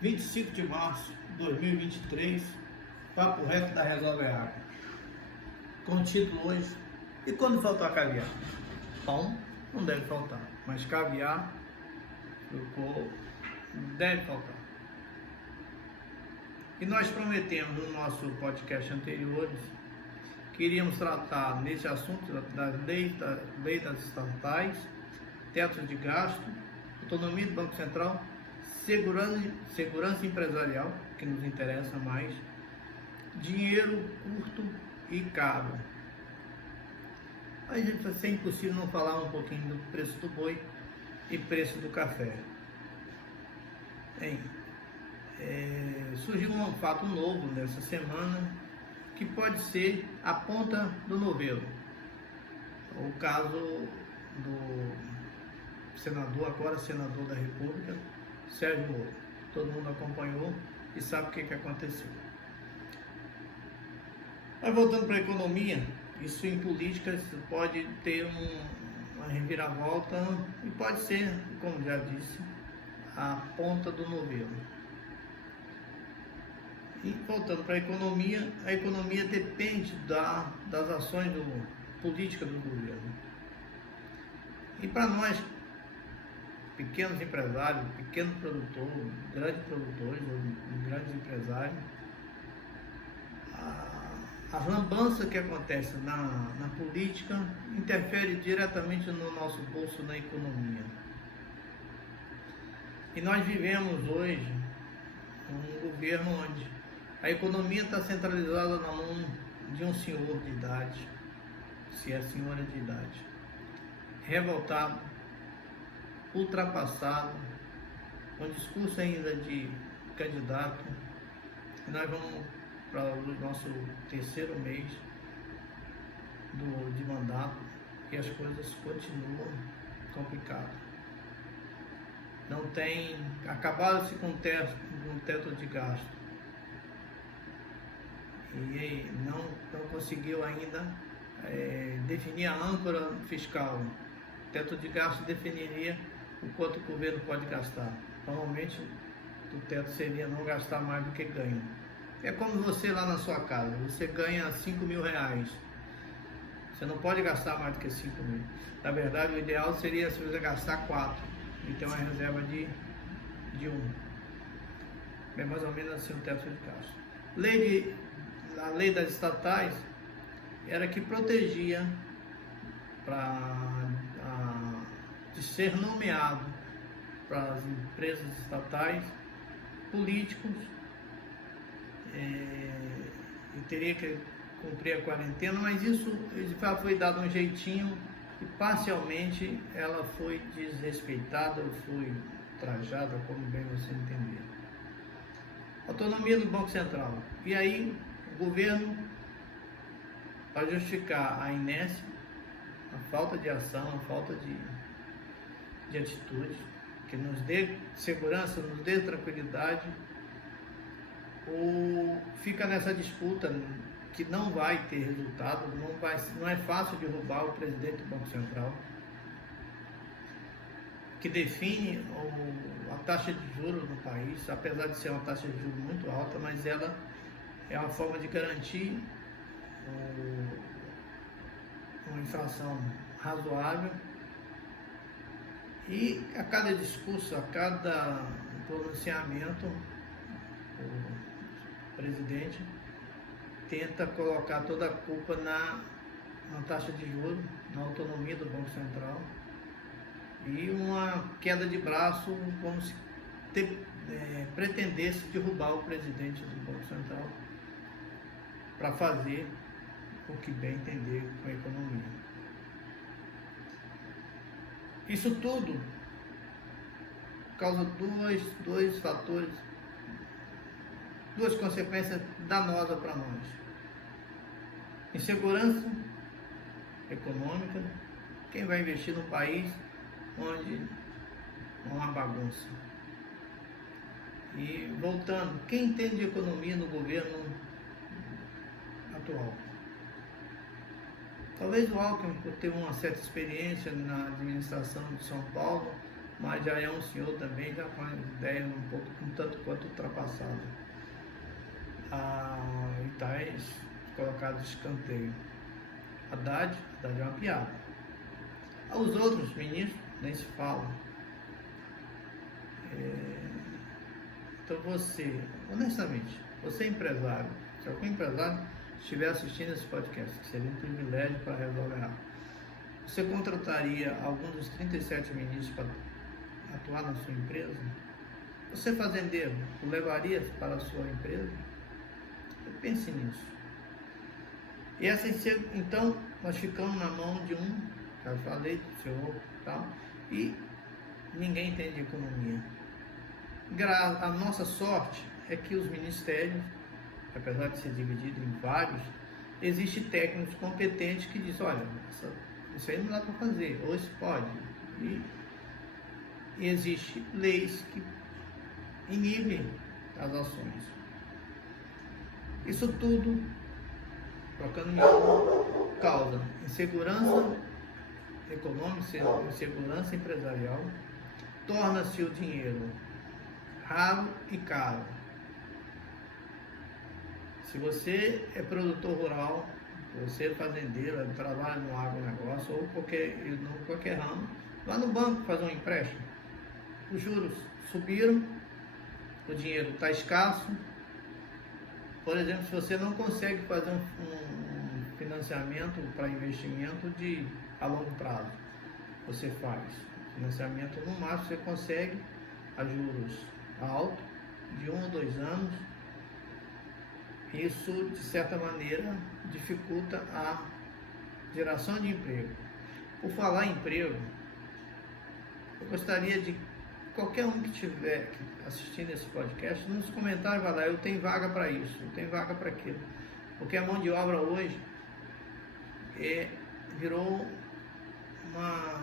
25 de março de 2023, Papo Reto da Resolve Água. Com o título hoje: e quando faltar caviar? Pão não deve faltar, mas caviar deve faltar. E nós prometemos no nosso podcast anteriores que iríamos tratar nesse assunto das leis das estatais, teto de gasto, autonomia do Banco Central, segurança empresarial, que nos interessa mais, dinheiro curto e caro. Aí vai ser impossível não falar um pouquinho do preço do boi e preço do café. Bem, surgiu um fato novo nessa semana que pode ser a ponta do novelo. O caso do senador, agora senador da República, Sérgio Moro. Todo mundo acompanhou e sabe o que aconteceu. Mas voltando para a economia, isso em política pode ter uma reviravolta e pode ser, como já disse, a ponta do novelo. E voltando para a economia depende das ações políticas do governo. E para nós, pequenos empresários, pequenos produtores, grandes produtores ou grandes empresários, as lambanças que acontecem na política interferem diretamente no nosso bolso, na economia. E nós vivemos hoje um governo onde a economia está centralizada na mão de um senhor de idade, se é senhora de idade, revoltado, ultrapassado, com discurso ainda de candidato. E nós vamos para o nosso terceiro mês de mandato e as coisas continuam complicadas. Não tem, acabaram-se com o teto de gasto e não conseguiu ainda definir a âncora fiscal. O teto de gasto definiria o quanto o governo pode gastar. Normalmente o teto seria não gastar mais do que ganha. É como você lá na sua casa, você ganha 5 mil reais. Você não pode gastar mais do que 5 mil. Na verdade, o ideal seria se você gastar 4 e ter uma reserva de 1. É mais ou menos assim o teto de gasto. A lei das estatais era que protegia de ser nomeado para as empresas estatais políticos, e teria que cumprir a quarentena, mas isso já foi dado um jeitinho e parcialmente ela foi desrespeitada ou foi trajada, como bem você entender. Autonomia do Banco Central. E aí o governo, para justificar a inércia, a falta de ação, a falta de atitude, que nos dê segurança, nos dê tranquilidade, ou fica nessa disputa que não vai ter resultado, não é fácil derrubar o presidente do Banco Central, que define a taxa de juros no país, apesar de ser uma taxa de juros muito alta, mas ela é uma forma de garantir uma inflação razoável. E a cada discurso, a cada pronunciamento, o presidente tenta colocar toda a culpa na taxa de juros, na autonomia do Banco Central, e uma queda de braço como se pretendesse derrubar o presidente do Banco Central para fazer o que bem entender com a economia. Isso tudo causa dois fatores, duas consequências danosas para nós: insegurança econômica. Quem vai investir no país onde não há bagunça? E voltando, quem entende de economia no governo atual? Talvez o Alckmin, por ter uma certa experiência na administração de São Paulo, mas já é um senhor também, já com ideias um pouco, um tanto quanto ultrapassadas. E está colocado de escanteio. Haddad é uma piada. Os outros ministros nem se falam. Então você, honestamente, você é empresário, se algum empresário estiver assistindo esse podcast, que seria um privilégio para resolver, você contrataria algum dos 37 ministros para atuar na sua empresa? Você, fazendeiro, o levaria para a sua empresa? Pense nisso. E então, nós ficamos na mão de já falei, do senhor tal, e ninguém entende economia. A nossa sorte é que os ministérios, apesar de ser dividido em vários, existem técnicos competentes que dizem, olha, isso aí não dá para fazer, ou isso pode. E existem leis que inibem as ações. Isso tudo, trocando em causa insegurança econômica, insegurança empresarial, torna-se o dinheiro raro e caro. Se você é produtor rural, você é fazendeiro, trabalha no agronegócio ou qualquer ramo, vá no banco fazer um empréstimo. Os juros subiram, o dinheiro está escasso. Por exemplo, se você não consegue fazer um financiamento para investimento a longo prazo, você faz financiamento no máximo, você consegue a juros altos, de 1 ou 2 anos. Isso, de certa maneira, dificulta a geração de emprego. Por falar em emprego, eu gostaria de qualquer um que estiver assistindo esse podcast, nos comentários vai lá, eu tenho vaga para isso, eu tenho vaga para aquilo. Porque a mão de obra hoje virou uma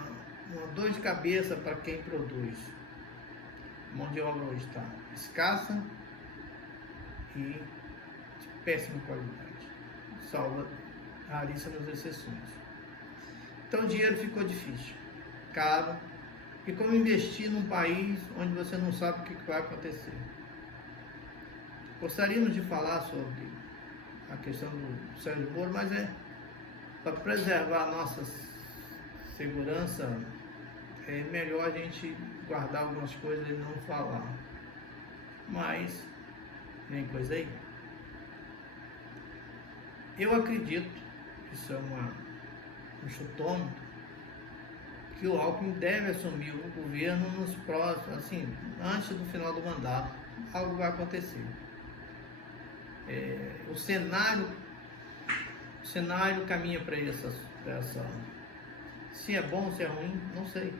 dor de cabeça para quem produz. A mão de obra hoje está escassa e de péssima qualidade, salvo raríssimas exceções. Então o dinheiro ficou difícil, caro. E como investir num país onde você não sabe o que vai acontecer? Gostaríamos de falar sobre a questão do Sérgio Moro, mas para preservar a nossa segurança, é melhor a gente guardar algumas coisas e não falar. Mas, vem coisa aí. Eu acredito, isso é um chutômetro, que o Alckmin deve assumir o governo nos próximos, assim, antes do final do mandato. Algo vai acontecer. O cenário caminha para essa. Se é bom, se é ruim, não sei.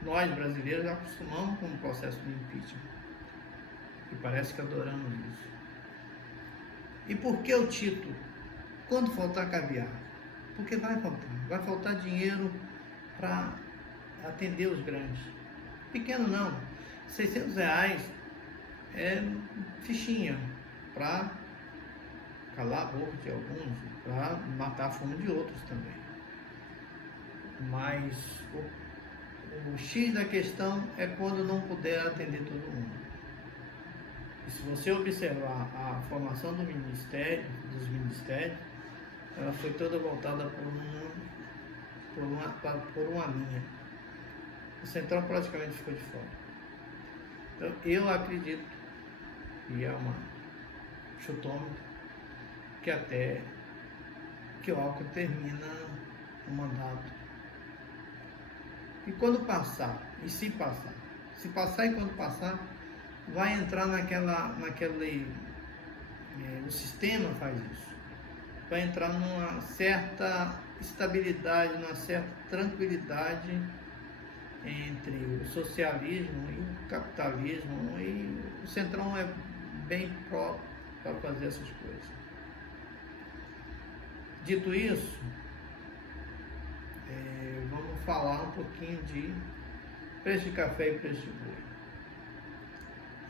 Nós, brasileiros, já acostumamos com o processo de impeachment. E parece que adoramos isso. E por que o título? Quando faltar caviar? Porque vai faltar. Vai faltar dinheiro para atender os grandes. Pequeno não. R$600 é fichinha para calar a boca de alguns, para matar a fome de outros também. Mas o X da questão é quando não puder atender todo mundo. E se você observar a formação dos ministérios, ela foi toda voltada por uma linha. O Centrão praticamente ficou de fora. Então, eu acredito, e é uma chutômetro, que até que o Alckmin termina o mandato. E quando passar, e se passar e quando passar, vai entrar o sistema faz isso, vai entrar numa certa estabilidade, numa certa tranquilidade entre o socialismo e o capitalismo, e o Centrão é bem próprio para fazer essas coisas. Dito isso, vamos falar um pouquinho de preço de café e preço de boi.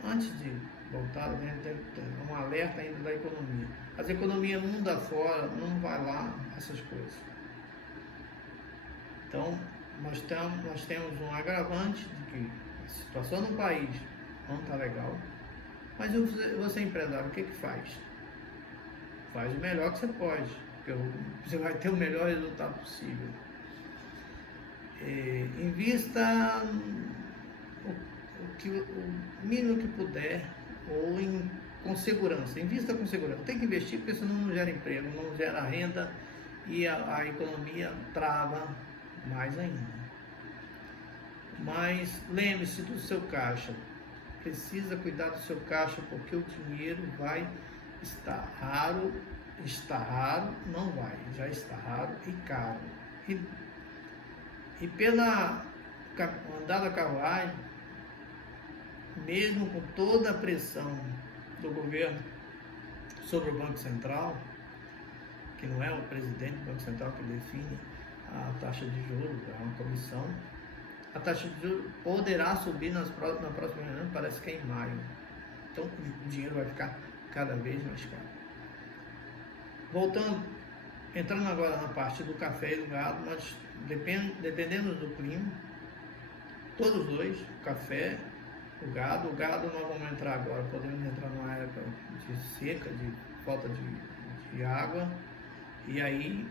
Antes de voltar, um alerta ainda da economia. As economias mundo afora não vai lá essas coisas. Então, nós temos um agravante que a situação no país não está legal, mas você é empresário, o que faz? Faz o melhor que você pode, porque você vai ter o melhor resultado possível. Invista o mínimo que puder, ou com segurança. Invista com segurança. Tem que investir, porque senão não gera emprego, não gera renda e a economia trava mais ainda. Mas lembre-se do seu caixa. Precisa cuidar do seu caixa, porque o dinheiro vai estar raro. Está raro, não vai. Já está raro e caro. E pela andar da carruagem, mesmo com toda a pressão do governo sobre o Banco Central, que não é o presidente do Banco Central que define a taxa de juros, é uma comissão, a taxa de juros poderá subir na próxima reunião, parece que é em maio. Então o dinheiro vai ficar cada vez mais caro. Entrando agora na parte do café e do gado, nós dependendo do clima, todos os dois, o café, o gado nós vamos entrar agora, podemos entrar numa época de seca, de falta de água, e aí,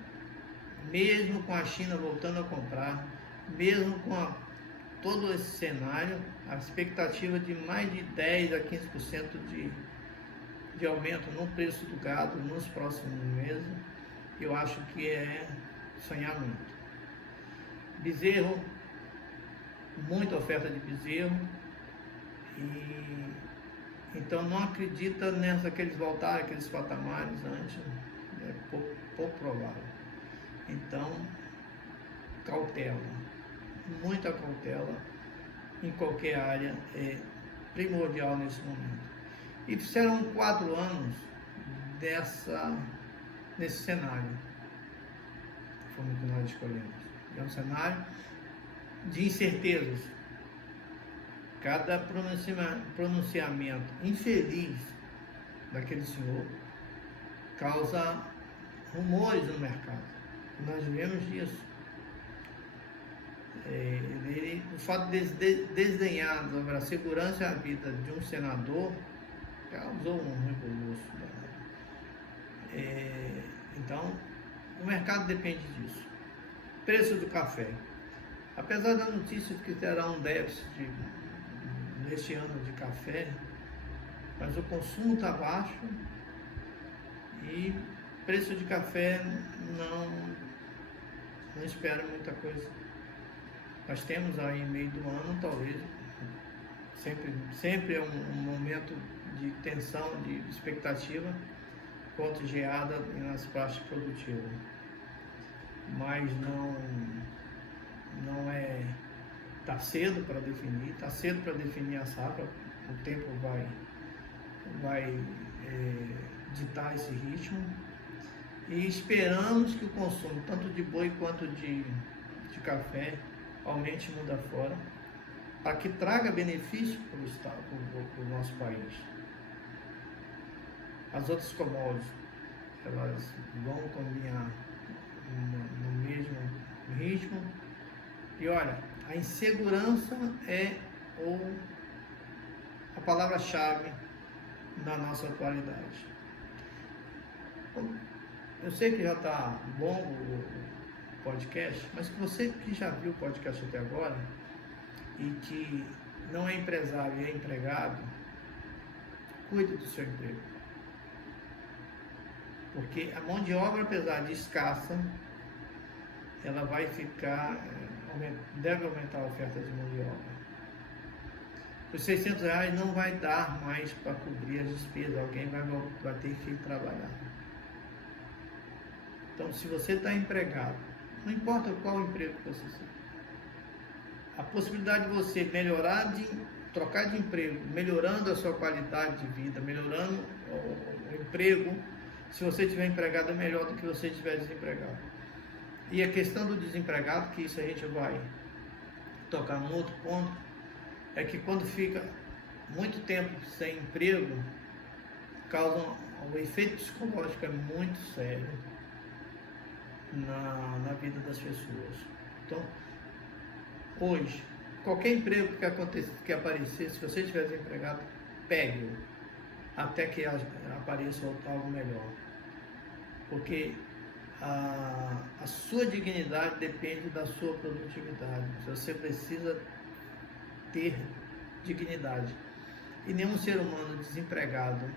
mesmo com a China voltando a comprar, mesmo com todo esse cenário, a expectativa de mais de 10 a 15% de aumento no preço do gado nos próximos meses, eu acho que é sonhar muito. Bezerro, muita oferta de bezerro, e então não acredita que eles voltarem aqueles patamares antes, é pouco provável. Então, cautela, muita cautela em qualquer área é primordial nesse momento. E serão 4 anos nesse cenário, foi o que nós escolhemos. É um cenário de incertezas. Cada pronunciamento infeliz daquele senhor causa rumores no mercado. Nós vivemos disso. O fato de desdenhar sobre a segurança e a vida de um senador causou um revoluço. Então, o mercado depende disso. Preço do café. Apesar da notícia de que terá um déficit neste ano de café, mas o consumo está baixo e preço de café não espera muita coisa. Nós temos aí meio do ano, talvez, sempre é um momento de tensão, de expectativa quanto geada nas praças produtivas, mas não é. Está cedo para definir a safra, o tempo vai ditar esse ritmo, e esperamos que o consumo, tanto de boi quanto de café, aumente mundo afora, para que traga benefício para o Estado, para o nosso país. As outras commodities, elas vão caminhar no mesmo ritmo, e olha, a insegurança é a palavra-chave na nossa atualidade. Eu sei que já está bom o podcast, mas que você que já viu o podcast até agora e que não é empresário e é empregado, cuide do seu emprego. Porque a mão de obra, apesar de escassa, ela vai deve aumentar a oferta de mão de obra. Os R$600 não vai dar mais para cobrir as despesas, alguém vai ter que ir trabalhar. Então, se você está empregado, não importa qual emprego que você seja, a possibilidade de você trocar de emprego, melhorando a sua qualidade de vida, melhorando o emprego, se você estiver empregado, é melhor do que você estiver desempregado. E a questão do desempregado, que isso a gente vai tocar num outro ponto, é que quando fica muito tempo sem emprego, causa um efeito psicológico muito sério na vida das pessoas. Então, hoje, qualquer emprego que aparecer, se você estiver desempregado, pegue-o até que apareça algo melhor. Porque a sua dignidade depende da sua produtividade. Você precisa ter dignidade. E nenhum ser humano desempregado,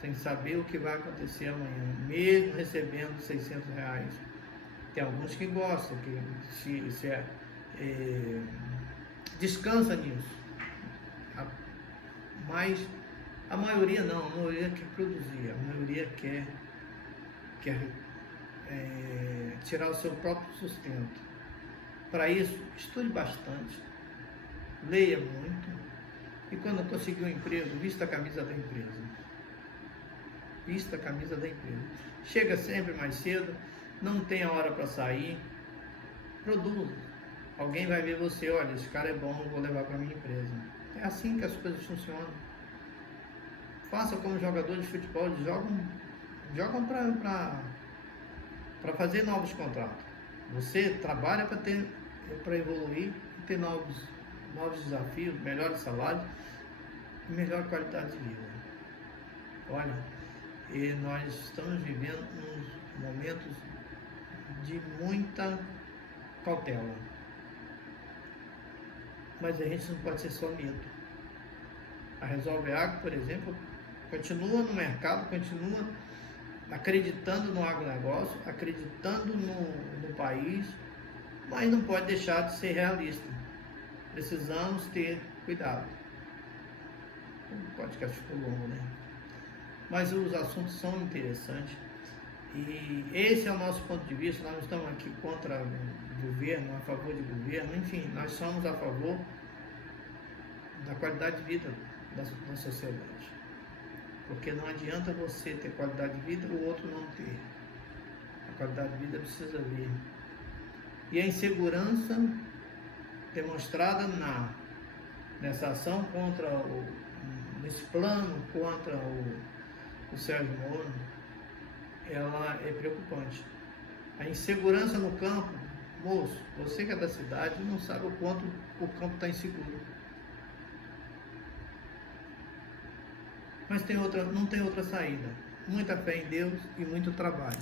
sem saber o que vai acontecer amanhã, mesmo recebendo R$600, tem alguns que gostam, que descansa nisso. Mas a maioria não, a maioria quer produzir, a maioria quer tirar o seu próprio sustento. Para isso, estude bastante, leia muito, e quando conseguir um emprego, vista a camisa da empresa. Vista a camisa da empresa. Chega sempre mais cedo, não tenha hora para sair, produza. Alguém vai ver você, olha, esse cara é bom, vou levar para minha empresa. É assim que as coisas funcionam. Faça como jogador de futebol, jogam para fazer novos contratos. Você trabalha para evoluir e ter novos desafios, melhores salários e melhor qualidade de vida. Olha, e nós estamos vivendo uns momentos de muita cautela. Mas a gente não pode ser só medo. A Resolve Agro, por exemplo, continua no mercado, continua acreditando no agronegócio, acreditando no país, mas não pode deixar de ser realista. Precisamos ter cuidado. O podcast ficou longo, né? Mas os assuntos são interessantes e esse é o nosso ponto de vista. Nós não estamos aqui contra o governo, a favor do governo, enfim, nós somos a favor da qualidade de vida da sociedade. Porque não adianta você ter qualidade de vida e o outro não ter. A qualidade de vida precisa vir. E a insegurança demonstrada nessa ação nesse plano contra o Sérgio Moro, ela é preocupante. A insegurança no campo, moço, você que é da cidade não sabe o quanto o campo está inseguro. Mas não tem outra saída. Muita fé em Deus e muito trabalho.